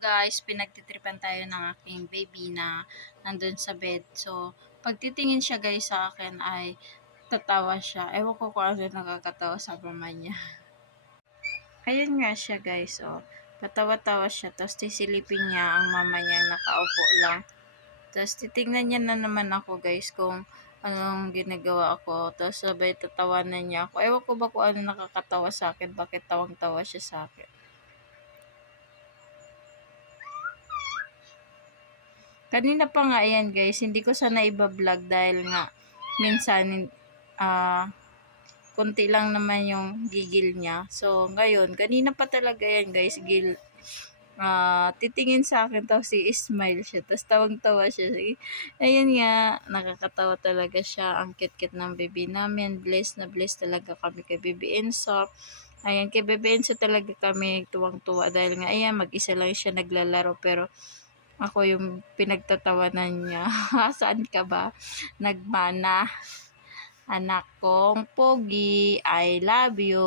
guys, pinagtitripan tayo ng aking baby na nandun sa bed. So, pagtitingin siya guys sa akin ay tatawa siya. Ewan ko kung ano nakakatawa sa mama niya. Ayun nga siya guys, oh. Patawa-tawa siya. Tapos tisilipin niya ang mama niyang nakaupo lang. Tapos titingnan niya na naman ako guys kung anong ginagawa ako. Tapos sabay tatawanan niya ako. Ewan ko ba kung ano nakakatawa sa akin. Bakit tawang-tawa siya sa akin. Kanina pa nga yan guys, hindi ko sana iba-vlog dahil nga minsan ah konti lang naman yung gigil niya. So ngayon, kanina pa talaga yan guys, gil ah titingin sa akin tapos si smile siya tapos tawang-tawa siya. Ayun nga nakakatawa talaga siya. Ang kit-kit ng baby namin blessed na blessed talaga kami kay baby Enso ayan kay baby Enso talaga kami tuwang-tuwa dahil nga ayan mag-isa lang siya naglalaro pero ako yung pinagtatawanan niya. Saan ka ba? Nagmana. Anak kong pogi, I love you.